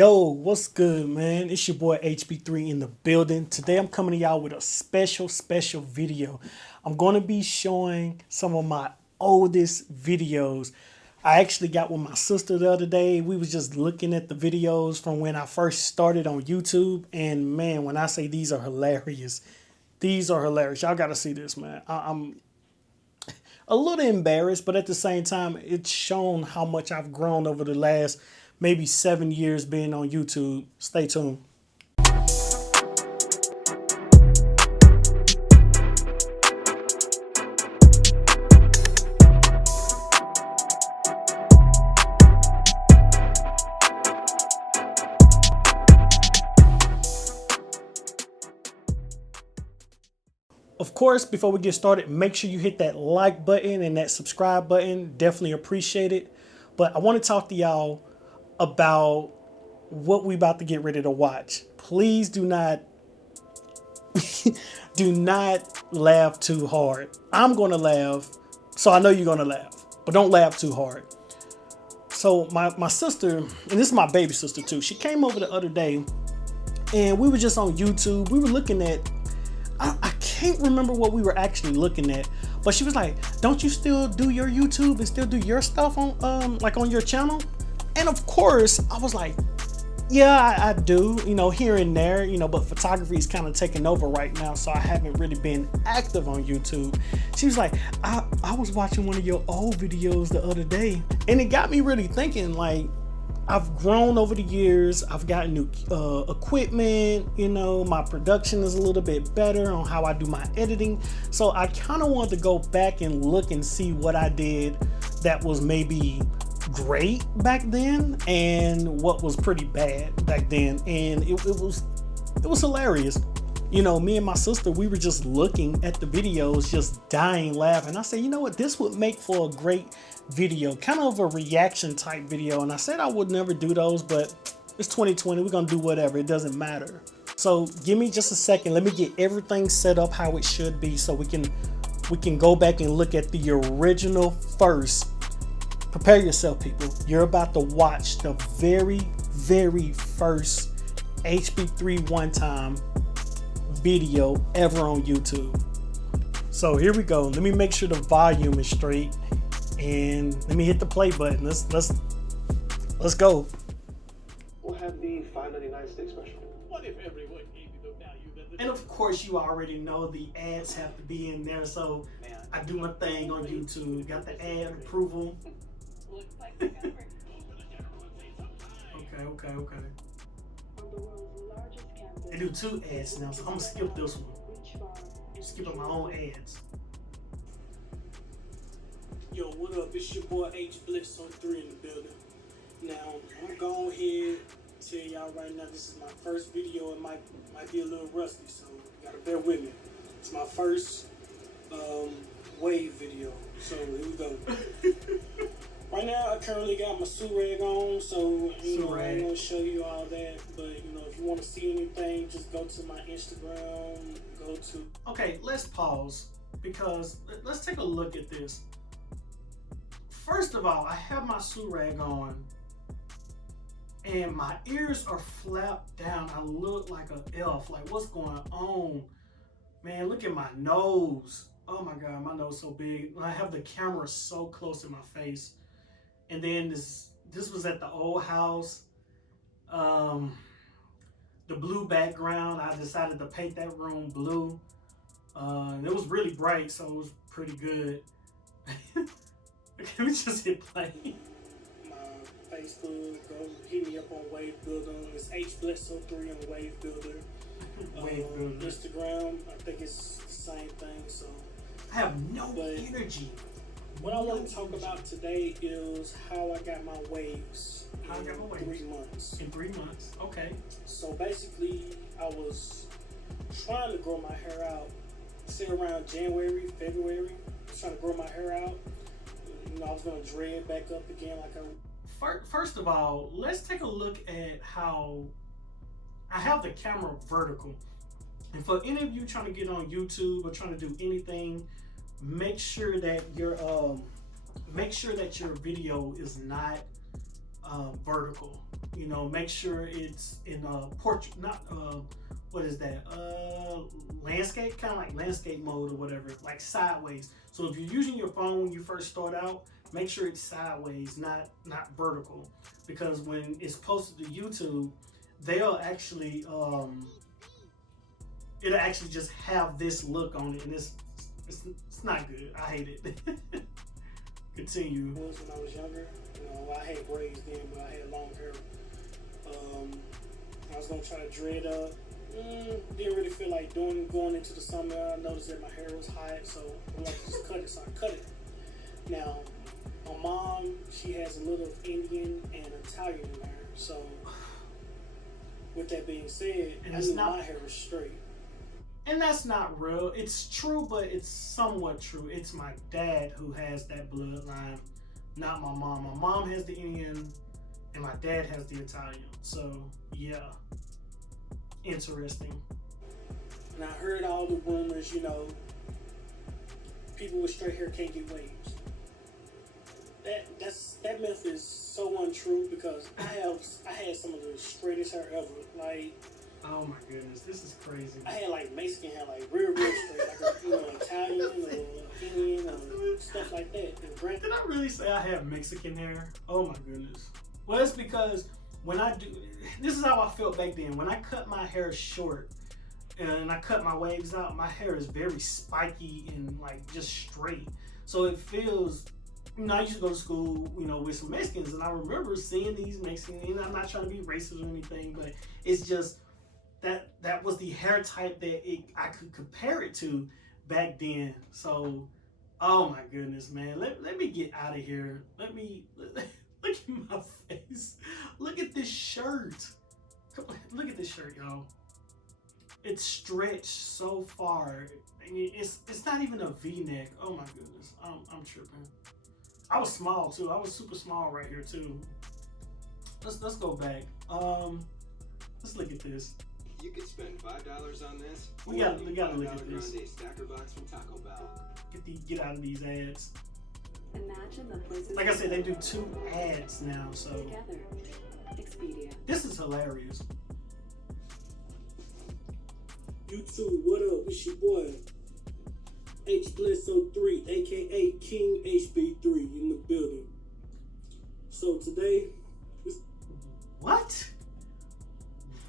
Yo, what's good, man? It's your boy HB3 in the building. Today I'm coming to y'all with a special video. I'm going to be showing some of my oldest videos. I actually got with my sister the other day. We was just looking at the videos from when I first started on YouTube. And man, when I say these are hilarious, these are hilarious. Y'all got to see this, man. I'm a little embarrassed, but at the same time, it's shown how much I've grown over the last maybe 7 years being on YouTube. Stay tuned. Of course, before we get started, make sure you hit that like button and that subscribe button. Definitely appreciate it. But I want to talk to y'all about what we about to get ready to watch. Please do not do not laugh too hard. I'm gonna laugh, so I know you're gonna laugh, but don't laugh too hard. So my sister, and this is my baby sister too, she came over the other day and we were just on YouTube. We were looking at, I can't remember what we were actually looking at, but she was like, don't you still do your YouTube and still do your stuff on like on your channel? And of course I was like, yeah, I do, you know, here and there, you know, but photography is kind of taking over right now, so I haven't really been active on YouTube. She was like, I was watching one of your old videos the other day, and it got me really thinking, like, I've grown over the years. I've gotten new equipment, you know, my production is a little bit better on how I do my editing. So I kind of wanted to go back and look and see what I did that was maybe great back then and what was pretty bad back then. And it was hilarious. You know, me and my sister, we were just looking at the videos, just dying laughing. I said, you know what, this would make for a great video, kind of a reaction type video. And I said I would never do those, but it's 2020, we're gonna do whatever, it doesn't matter. So give me just a second, let me get everything set up how it should be so we can go back and look at the original first. Prepare yourself, people. You're about to watch the very first HB3 one time video ever on YouTube. So here we go. Let me make sure the volume is straight and let me hit the play button. Let's go. We'll have the $5.99 steak special. What if everyone gave you the value that the And of course you already know the ads have to be in there, so I do my thing on YouTube. Got the ad approval. Looks like we got work. Okay. On the world's largest campus. They do 2 ads now, so I'm gonna skip this one. Skipping my own ads. Yo, what up? It's your boy H Bliss on 3 in the building. Now, I'm going ahead to tell y'all right now, this is my first video. It might be a little rusty, so you gotta bear with me. It's my first wave video, so here we go. Right now, I currently got my suit-rag on, so you know, I ain't gonna show you all that. But you know, if you want to see anything, just go to my Instagram. Go to. Okay, let's pause because let's take a look at this. First of all, I have my suit-rag on, and my ears are flapped down. I look like an elf. Like, what's going on, man? Look at my nose. Oh my God, my nose is so big. I have the camera so close to my face. And then this was at the old house. The blue background, I decided to paint that room blue. It was really bright, so it was pretty good. Let me just hit play. My Facebook, go hit me up on Wave Builder. It's HBliss03 on Wave Builder. Wave Builder. Instagram, I think it's the same thing. So I have no energy. What I want to talk about today is how I got my waves in 3 months. In 3 months, okay. So basically, I was trying to grow my hair out, say around January, February. I was trying to grow my hair out. You know, I was going to dread back up again like I... First of all, let's take a look at how I have the camera vertical. And for any of you trying to get on YouTube or trying to do anything, make sure that your video is not vertical. You know, make sure it's in portrait, not what is that? Landscape, kind of like landscape mode or whatever, like sideways. So if you're using your phone when you first start out, make sure it's sideways, not vertical, because when it's posted to YouTube, they'll actually it'll actually just have this look on it, and it's not good. I hate it. Continue. When I was younger, you know, I had braids then, but I had long hair. I was gonna try to dread up. Didn't really feel like going into the summer. I noticed that my hair was hot, so I'm like, just cut it. So I cut it. Now, my mom, she has a little Indian and Italian in her. So, with that being said, And I it's knew not- my hair was straight. And that's not real. It's true, but it's somewhat true. It's my dad who has that bloodline, not my mom. My mom has the Indian, and my dad has the Italian. So, yeah. Interesting. And I heard all the rumors, you know, people with straight hair can't get waves. That myth is so untrue because I had some of the straightest hair ever. Like, Oh my goodness, this is crazy. I had like Mexican hair, like real straight, like Italian or Indian or stuff like that. And Did I really say I have Mexican hair? Oh my goodness. Well, it's because when I do, this is how I felt back then. When I cut my hair short and I cut my waves out, my hair is very spiky and like just straight. So it feels, you know, I used to go to school, you know, with some Mexicans, and I remember seeing these Mexicans, and I'm not trying to be racist or anything, but it's just that was the hair type that I could compare it to back then. So, oh my goodness, man. Let me get out of here. Look at my face. Look at this shirt. Come on, look at this shirt, y'all. It's stretched so far. It's not even a V-neck. Oh my goodness. I'm tripping. I was small too. I was super small right here too. Let's go back. Let's look at this. You could spend $5 on this. We gotta look at this. Grande stacker box from Taco Bell. Get out of these ads. Imagine the places. Like I said, they do 2 ads now, so Together. Expedia. this is hilarious. YouTube, what up? It's your boy H Bliss 03, aka King HB3 in the building. So today,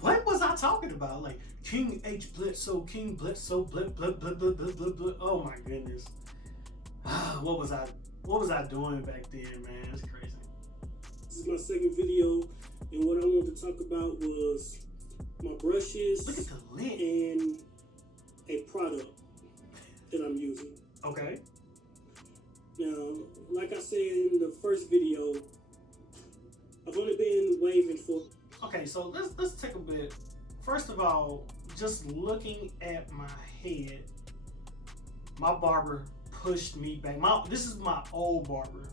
What was I talking about? Like King H Blitzo, King Blitzo, blip blip blip blip blip blip blip. Oh my goodness. What was I doing back then, man? It's crazy. this is my second video, and what I wanted to talk about was my brushes Look at the lint. and a product that I'm using. Okay. Now, like I said in the first video, I've only been waving for. Okay, so let's take a bit. First of all, just looking at my head, my barber pushed me back. This is my old barber.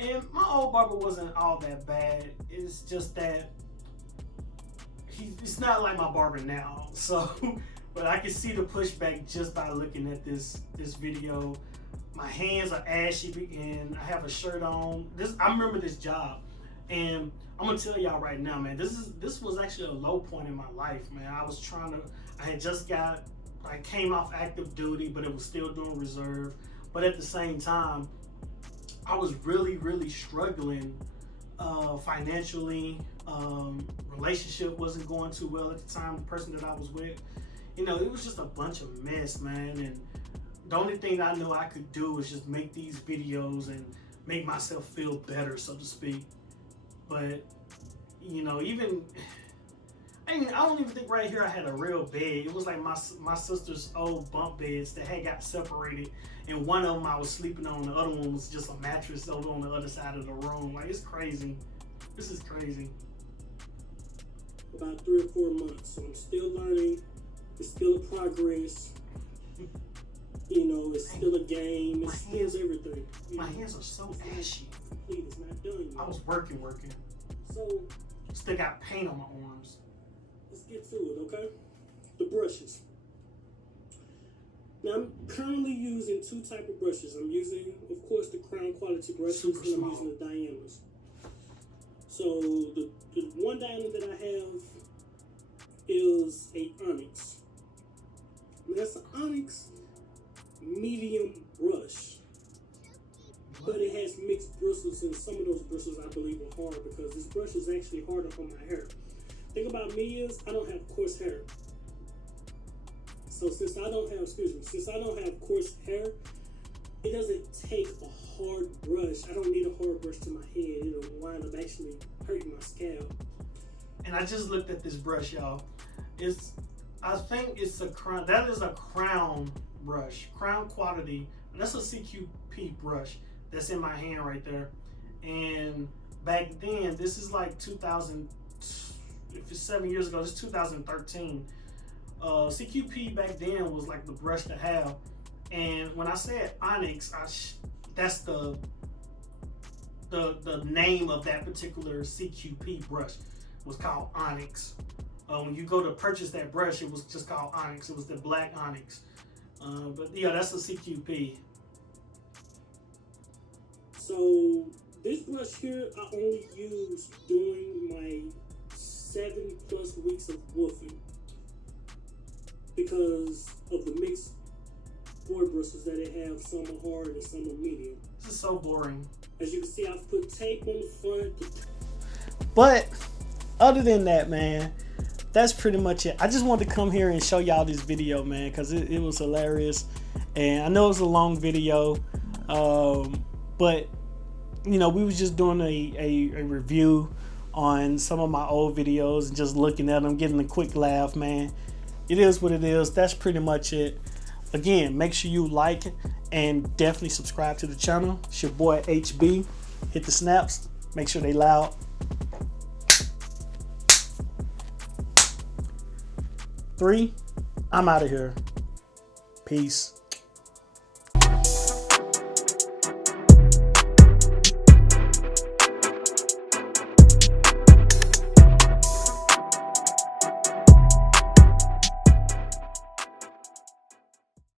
And my old barber wasn't all that bad. It's just that it's not like my barber now. So, but I can see the pushback just by looking at this video. My hands are ashy and I have a shirt on. I remember this job. And I'm gonna tell y'all right now, man, this was actually a low point in my life, man. I came off active duty, but it was still doing reserve. But at the same time, I was really, really struggling financially. Relationship wasn't going too well at the time, the person that I was with. You know, it was just a bunch of mess, man. And the only thing I know I could do was just make these videos and make myself feel better, so to speak. But, you know, I don't even think right here I had a real bed. It was like my sister's old bunk beds that had got separated, and one of them I was sleeping on, the other one was just a mattress over on the other side of the room. Like, it's crazy. This is crazy. About 3 or 4 months, so I'm still learning. It's still a progress. You know, it's still a game. It's still everything. My hands are so ashy. Complete. It's not done yet. I was working. So Still got paint on my arms. let's get to it, okay? The brushes. Now I'm currently using 2 types of brushes. I'm using, of course, the Crown Quality brushes, Super and I'm small. using the diameters. So the one diamond that I have is a onyx. That's an onyx medium brush, but it has mixed bristles, and some of those bristles I believe are hard because this brush is actually harder on my hair. Thing about me is I don't have coarse hair. So since I don't have coarse hair, it doesn't take a hard brush. I don't need a hard brush to my head. It'll wind up actually hurting my scalp. And I just looked at this brush, y'all. I think it's a crown. That is a crown brush, crown quality, and that's a CQP brush that's in my hand right there. And back then, this is like 2000. If it's 7 years ago, this is 2013. CQP back then was like the brush to have. And when I said onyx, that's the name of that particular CQP brush was called onyx. When you go to purchase that brush, it was just called onyx. It was the black onyx. But yeah, that's a CQP. So this brush here, I only use during my 7+ weeks of woofing because of the mixed board bristles that it have. Some are hard and some are medium. This is so boring. As you can see, I've put tape on the front. But other than that, man, that's pretty much it. I just wanted to come here and show y'all this video, man, because it was hilarious. And I know it was a long video, but you know, we was just doing a review on some of my old videos and just looking at them, getting a quick laugh, man. It is what it is. That's pretty much it. Again, make sure you like and definitely subscribe to the channel. It's your boy HB. Hit the snaps. Make sure they loud. 3, I'm out of here. Peace.